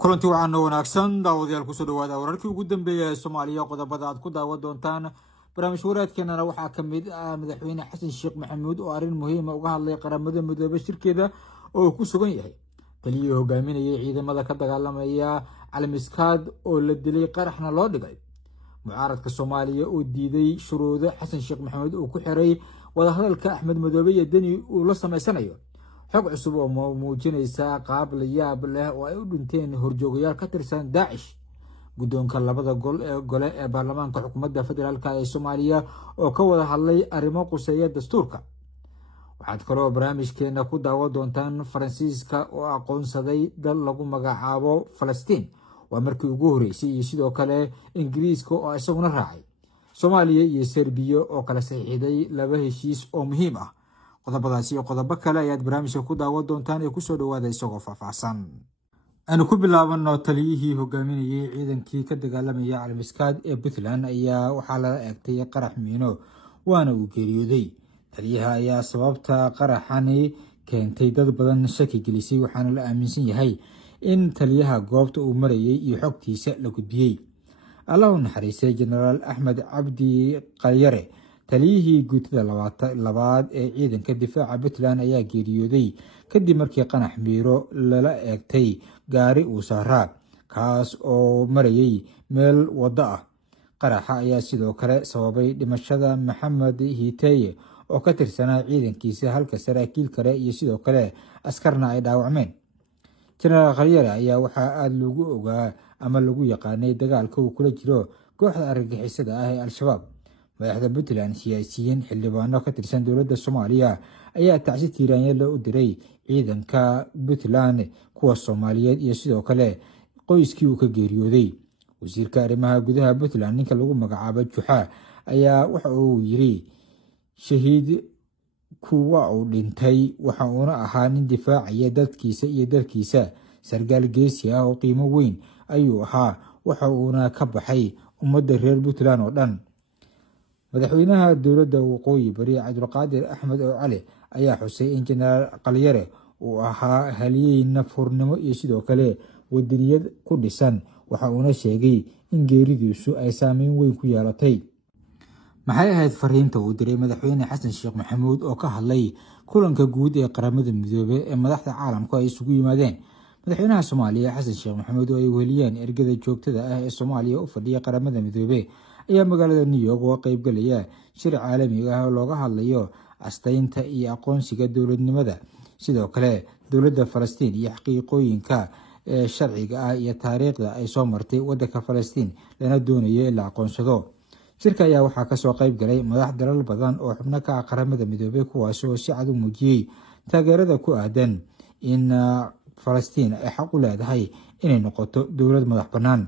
kulanti waxaana wanaagsan daawadayaal kusoo dhawaada wararkii ugu dambeeyay ee Soomaaliya qodobada aad ku daawan doontaan barnaamij wareedkeena waxaa kamid ah madaxweyne xasan sheekh maxamuud oo arrin muhiim ah uga hadlay qaramada midoobay shirkeeda oo ku sugan yahay taliye hogaaminaya ciidamada ka dagaalamaya Caalamiskaad oo la dilay qaraxna loo dhigay mucaaradka Soomaaliya oo diiday shuruudo xasan sheekh maxamuud oo ku xiray wada hadalka Axmed Madoobe iyo Dani uu la sameysanayo xog cusub oo muujinaysa qaab la yaab leh oo ay u dhinteen horjoogayaal ka tirsan Daacish guddoonka labada gole ee baarlamaanka xukuumadda federaalka ee Soomaaliya oo ka wada hadlay arrimo quseeya dastuurka waxaad kaloo barnaamijkeena ku daawan doontaan Faransiiska oo aqoonsaday dal lagu magacaabo Falastiin waa markii ugu horeysay iyo sidoo kale Ingiriiska oo isaguna raacay Soomaaliya iyo Serbiya oo kala saxiixday laba heshiis oo muhiim ah qodobadaasi iyo qodobo kale ayaad barnaamijka ku daawan doontaan ee kusoo dhawaada isagoo faahfaahsan aanu ku bilaabano taliyihii hogaaminayay ciidankii ka dagaalamaya Caalamiskaad ee Puntland ayaa waxaa lala eegtay qarax miino waana uu geeriyooday taliyaha ayaa sababta qaraxani keentay dad badan shaki gelisay waxaana la aaminsan yahay in taliyaha goobta uu marayay iyo xogtiisa la gudbiyay Allahu naxariistay Generaal Axmed Cabdi Qalyare taliyihii guutada labaad ee ciidanka difaaca Puntland ayaa geeriyooday kadib markii qanax miiro lala eegtay gaari uu saaraa kaas oo marayay meel wado ah qaraxa ayaa sidoo kale sababay dhimashada Maxamed Hiiteye oo ka tirsanaa ciidankiisa halka saraakiil kale iyo sidoo kale askarna ay dhaawacmeen Generaal Qalyare ayaa waxaa aad lagu ogaa ama lagu yaqaanay dagaalka uu kula jiro kooxda argagixisada ah ee Al-Shabaab madaxda Puntland siyaasiyiin xildhibaano ka tirsan dowladda Soomaaliya ayaa tacsi tiiraanyada u diray ciidanka Puntland kuwa Soomaaliyeed iyo sidoo kale qoyskii uu ka geeriyooday wasiirka arrimaha gudaha Puntland ninka lagu magacaabo Juxa ayaa waxa uu yiri shahiid kuwa uu dhintay waxa uuna ahaa nin difaacaya dadkiisa iyo dalkiisa sargaal geesi ah oo qiimo weyn ayuu ahaa waxa uuna ka baxay ummadda reer Puntland oo dhan madaxweynaha dowladda waqooyi bari Cabdulqaadir Axmed oo Cali ayaa xusay in Generaal Qalyare uu ahaa haliyey nafurnimo iyo sidoo kale wadaniyad ku dhisan waxa uuna sheegay in geeridiisu ay saameyn weyn ku yeelatay maxay ahayd fariinta uu diray madaxweyne xasan sheekh maxamuud oo ka hadlay kulanka guud ee qaramada midoobay ee madaxda caalamku ay isugu yimaadeen madaxweynaha Soomaaliya xasan sheekh maxamuud oo ay weliyeen ergada joogtada ah ee Soomaaliya u fadhiya qaramada midoobay ayaa magaalada New York oo qayb galaya shir caalami ah oo looga hadlayo astaynta iyo aqoonsiga dowladnimada sidoo kale dowladda Falastiin iyo xaqiiqooyinka sharciga ah iyo taariikhda ay soo martay waddanka Falastiin lana doonayo in la aqoonsado shirka ayaa waxaa ka soo qayb galay madax dalal badan oo xubno ka ah qaramada midoobay kuwaas oo si cad u muujiyay taageerada ku aadan in Falastiin ay xaq u leedahay inay noqoto dowlad madax bannaan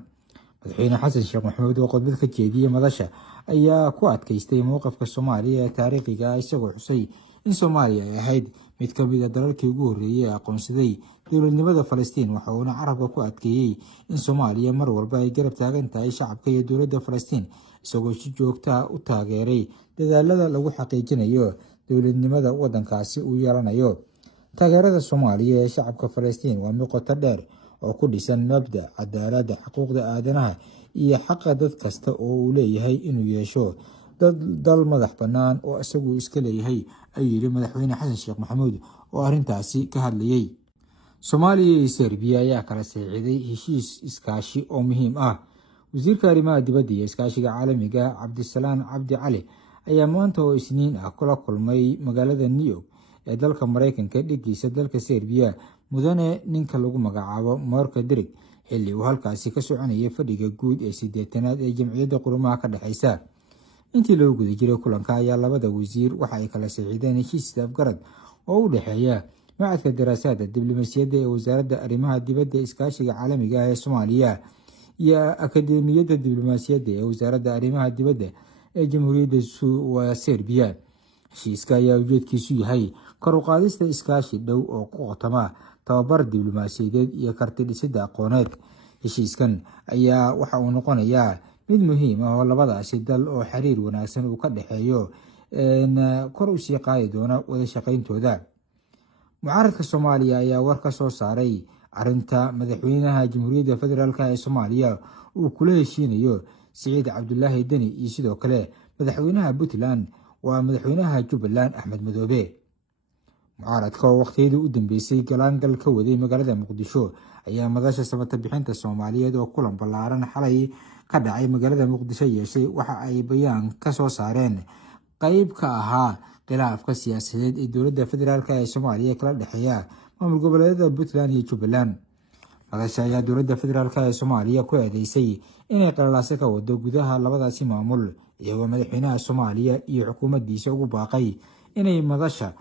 madaxweyne xasan sheekh maxamuud oo khudbad ka jeediyay madasha ayaa ku adkaystay mowqifka Soomaaliya ee taariikhiga isagoo xusay in Soomaaliya ay ahayd mid ka mid ah dalalkii ugu horeeyay ee aqoonsaday dowladnimada Falastiin waxa uuna carabka ku adkeeyay in Soomaaliya mar walba ay garab taagan tahay shacabka iyo dowladda Falastiin isagoo si joogto ah u taageeray dadaalada lagu xaqiijinayo dowladnimada waddankaasi uu yeelanayo taageerada Soomaaliya ee shacabka Falastiin waa mid qoto dheer oo ku dhisan mabda cadaaladda xuquuqda aadanaha iyo xaqa dad kasta oo uu leeyahay inuu yeesho dal madax bannaan oo isagu iska leeyahay ayuu yiri madaxweyne xasan sheekh maxamuud oo arrintaasi ka hadlayay Soomaaliya iyo Serbiya ayaa kala saxiixday heshiis iskaashi oo muhiim ah wasiirka arrimaha dibadda iyo iskaashiga caalamiga Cabdisalaan Cabdi Cali ayaa maanta oo Isniin ah kula kulmay magaalada New York ee dalka Mareykanka dhigiisa dalka Serbiya mudane ninka lagu magacaabo Marko Dirig xilli uu halkaasi ka soconayay fadhiga guud ee 8aad ee jamciyadda qurumaha ka dhaxaysa intii loo guda jiray kulanka ayaa labada wasiir waxa ay kala saxiixdeen heshiis afgarad oo u dhaxeeya macadka daraasaadka diblomaasiyadda ee wasaaradda arrimaha dibadda iskaashiga caalamiga ah ee Soomaaliya iyo akademiyadda diblomaasiyadda ee wasaaradda arrimaha dibadda ee jamhuuriyadda Serbiya heshiiska ayaa ujeedkiisu yahay kor u qaadista iskaashi dhow oo ku qotoma tababar diblomaasiyadeed iyo karti dhisidda aqooneed heshiiskan ayaa waxa uu noqonayaa mid muhiim ah oo labadaasi dal oo xiriir wanaagsan uu ka dhaxeeyo kor u sii qaadi doona wada shaqayntooda mucaaradka Soomaaliya ayaa war ka soo saaray arinta madaxweynaha jamhuuriyadda federaalk ee Soomaaliya uu kula heshiinayo Siciid Cabdullaahi Deni iyo sidoo kale madaxweynaha Puntland waa madaxweynaha Jubbaland Axmed Madoobe. mucaaradka oo waqtiyadii u dambeysay galaangal ka waday magaalada Muqdisho ayaa madasha samata bixinta Soomaaliyeed oo kulan ballaaran xalay ka dhacay magaalada Muqdisho yeeshay waxa ay bayaan ka soo saareen qayb ka ahaa khilaafka siyaasadeed ee dowladda federaalk ee Soomaaliya kala dhexeeya maamul goboleedyada Puntland iyo Jubbaland. madasha ayaa dowladda federaalk ee Soomaaliya ku eedeysay inay qalalaase ka wado gudaha labadaasi maamul, iyagoo madaxweynaha Soomaaliya iyo xukuumaddiisa ugu baaqay inay madasha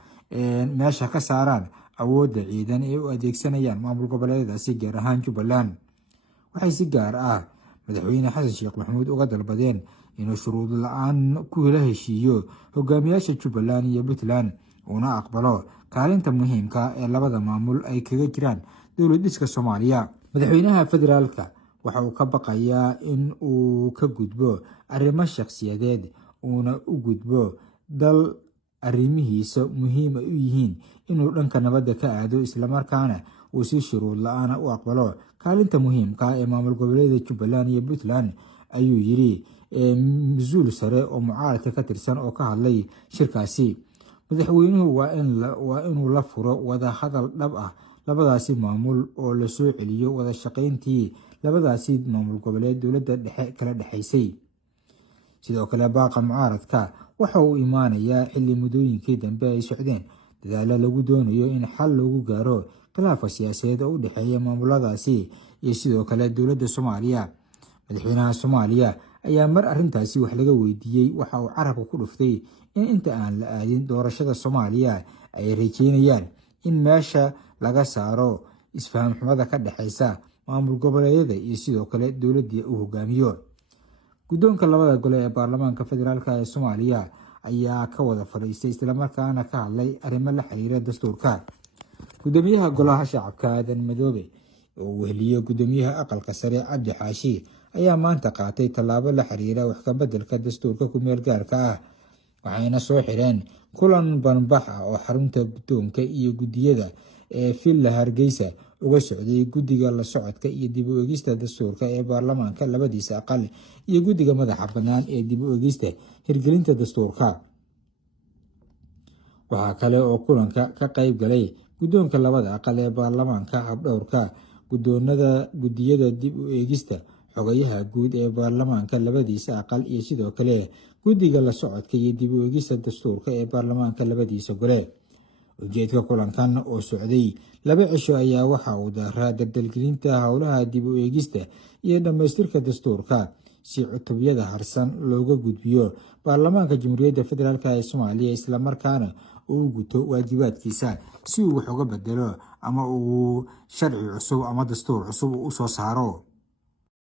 meesha ka saaraan awoodda ciidan ee u adeegsanayaan maamul goboleedyadaasi gaar ahaan Jubbaland. waxay si gaar ah madaxweyne xasan sheekh maxamuud uga dalbadeen inuu shuruud la-aan ku heshiiyo hogaamiyaasha Jubbaland iyo Puntland uuna aqbalo kaalinta muhiimka ee labada maamul ay kaga jiraan dowlad dhiska Soomaaliya. madaxweynaha federaalka waxa uu ka baqayaa in uu ka gudbo arrimo shakhsiyadeed uuna u gudbo dal arrimihiisa muhiim u yihiin inuu dhanka nabadda ka aado, islamarkaana uu si shuruud la-aan u aqbalo kaalinta muhiimka ee maamul goboleedyada Jubbaland iyo Puntland, ayuu yiri mas-uul sare oo mucaaradka ka tirsan oo ka hadlay shirkaasi. madaxweynuhu waa inuu la furo wada hadal dhab ah labadaasi maamul oo la soo celiyo wada shaqayntii labadaasi maamul goboleed dowladda dhexe kala dhexaysay. sidoo kale baaqa mucaaradka waxa uu imaanayaa xilli muddooyinkii dambe ay socdeen dadaalo lagu doonayo in xal loogu gaaro khilaafka siyaasadeed oo u dhexeeya maamuladaasi iyo sidoo kale dowladda Soomaaliya. madaxweynaha Soomaaliya ayaa mar arrintaasi wax laga weydiiyey waxa uu carabka ku dhuftay in inta aan la aadin doorashada Soomaaliya ay rajeynayaan in meesha laga saaro isfaham xumada ka dhexeysa maamul goboleedyada iyo sidoo kale dowladda uu hogaamiyo. guddoonka labada gole ee baarlamaanka federaalk ee Soomaaliya ayaa ka wada fadhiistay islamarkaana ka hadlay arrimo la xiriira dastuurka. gudoomiyaha golaha shacabka Aadan Madoobe oo uu weheliyo gudoomiyaha aqalka sare Cabdi Xaashi ayaa maanta qaatay tallaabo la xiriira wax ka beddelka dastuurka ku meel gaarka ah, waxayna soo xireen kulan banbax ah oo xarunta guddoonka iyo guddiyada ee Villa Hargeysa uga socday guddiga la socodka iyo dib u eegista dastuurka ee baarlamaanka labadiisa aqal iyo guddiga madaxa bannaan ee dib u eegista hirgelinta dastuurka. waxaa kale oo kulanka ka qayb galay guddoonka labada aqal ee baarlamaanka, habdhowrka guddoonada guddiyada dib u eegista, xogayaha guud ee baarlamaanka labadiisa aqal iyo sidoo kale guddiga la socodka iyo dib u eegista dastuurka ee baarlamaanka labadiisa gole. ujeedka kulankan oo socday 2 cisho ayaa waxa uu daaraa dardargelinta howlaha dib u eegista iyo dhamaystirka dastuurka si cutubyada harsan looga gudbiyo baarlamaanka jamhuuriyadda federaalk ee Soomaaliya, islamarkaana uu guto waajibaadkiisa si uu wax uga bedelo ama uu sharci cusub ama dastuur cusub u soo saaro.